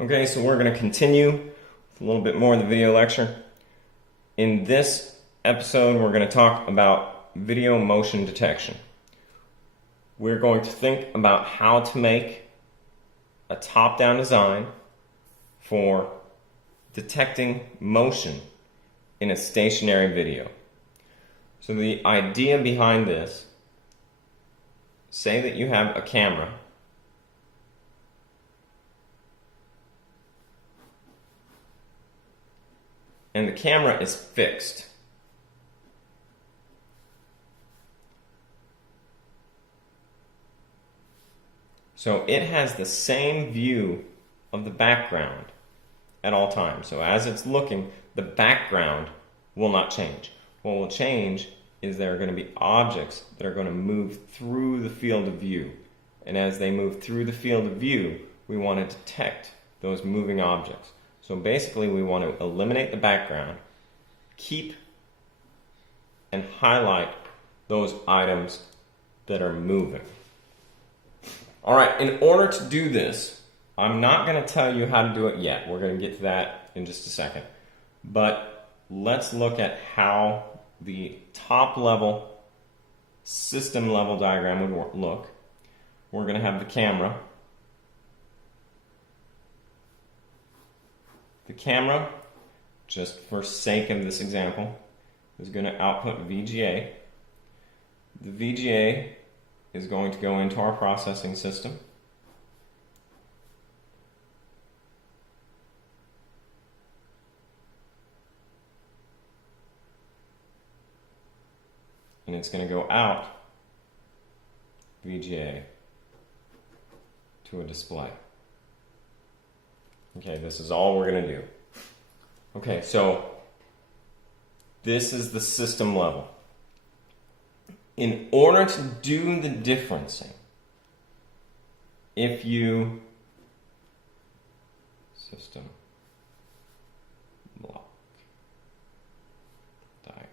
Okay, so we're going to continue with a little bit more of the video lecture. In this episode, we're going to talk about video motion detection. We're going to think about how to make a top-down design for detecting motion in a stationary video. So the idea behind this, say that you have a camera and the camera is fixed. So it has the same view of the background at all times. So as it's looking, the background will not change. What will change is there are going to be objects that are going to move through the field of view. And as they move through the field of view, we want to detect those moving objects. So basically we want to eliminate the background, keep and highlight those items that are moving. Alright, in order to do this, I'm not going to tell you how to do it yet. We're going to get to that in just a second. But let's look at how the top level, system level diagram would look. We're going to have the camera. The camera, just for sake of this example, is going to output VGA. The VGA is going to go into our processing system. And it's going to go out VGA to a display. Okay, this is all we're going to do. Okay, so this is the system level. In order to do the differencing, if you system block diagram.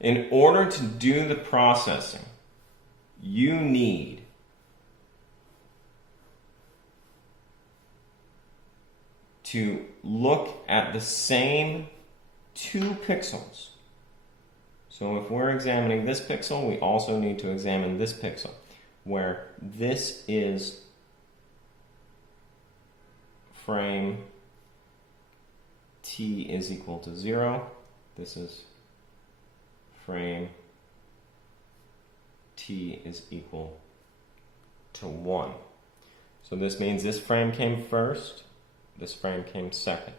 In order to do the processing, you need to look at the same two pixels. So if we're examining this pixel, we also need to examine this pixel, where this is frame t is equal to 0. This is frame t is equal to 1. So this means this frame came first, this frame came second.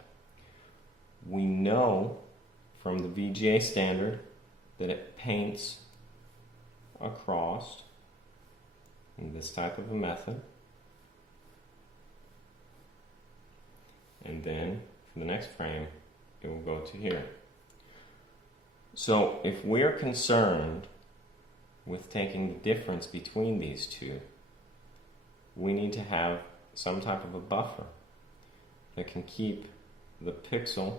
We know from the VGA standard that it paints across in this type of a method. And then for the next frame, it will go to here. So if we're concerned with taking the difference between these two, we need to have some type of a buffer that can keep the pixel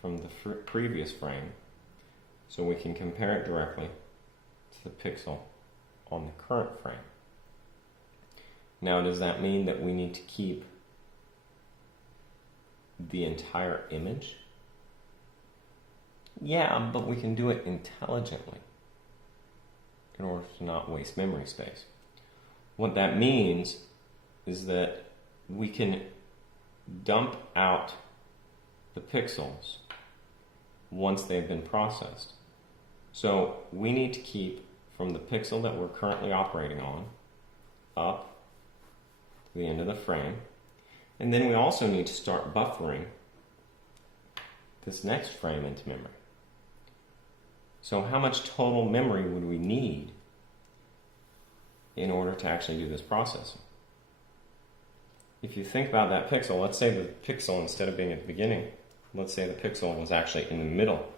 from the previous frame so we can compare it directly to the pixel on the current frame. Now, does that mean that we need to keep the entire image? Yeah, but we can do it intelligently in order to not waste memory space. What that means is that we can dump out the pixels once they've been processed. So we need to keep from the pixel that we're currently operating on up to the end of the frame. And then we also need to start buffering this next frame into memory. So how much total memory would we need in order to actually do this processing? If you think about that pixel, let's say the pixel, instead of being at the beginning, let's say the pixel was actually in the middle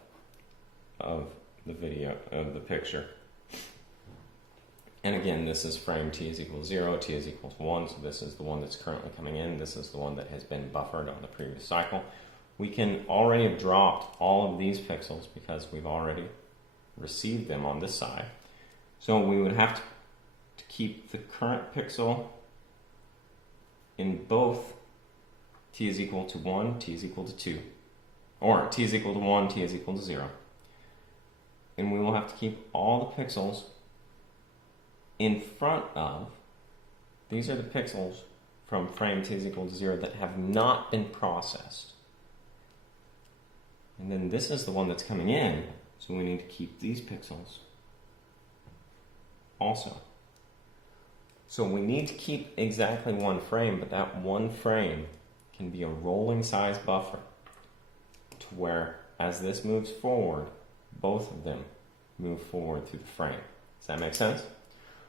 of the video, of the picture. And again, this is frame t is equal to 0, t is equal to 1, so this is the one that's currently coming in, this is the one that has been buffered on the previous cycle. We can already have dropped all of these pixels because we've already received them on this side. So we would have to keep the current pixel in both t is equal to 1, t is equal to 2. Or t is equal to 1, t is equal to 0. And we will have to keep all the pixels in front of, these are the pixels from frame t is equal to 0 that have not been processed. And then this is the one that's coming in, so we need to keep these pixels also. So we need to keep exactly one frame, but that one frame can be a rolling size buffer to where as this moves forward, both of them move forward through the frame. Does that make sense?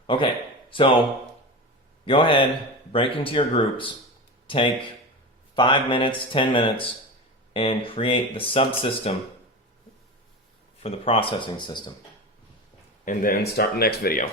Okay, so go ahead, break into your groups, take 5 minutes, 10 minutes, and create the subsystem for the processing system. And then start the next video.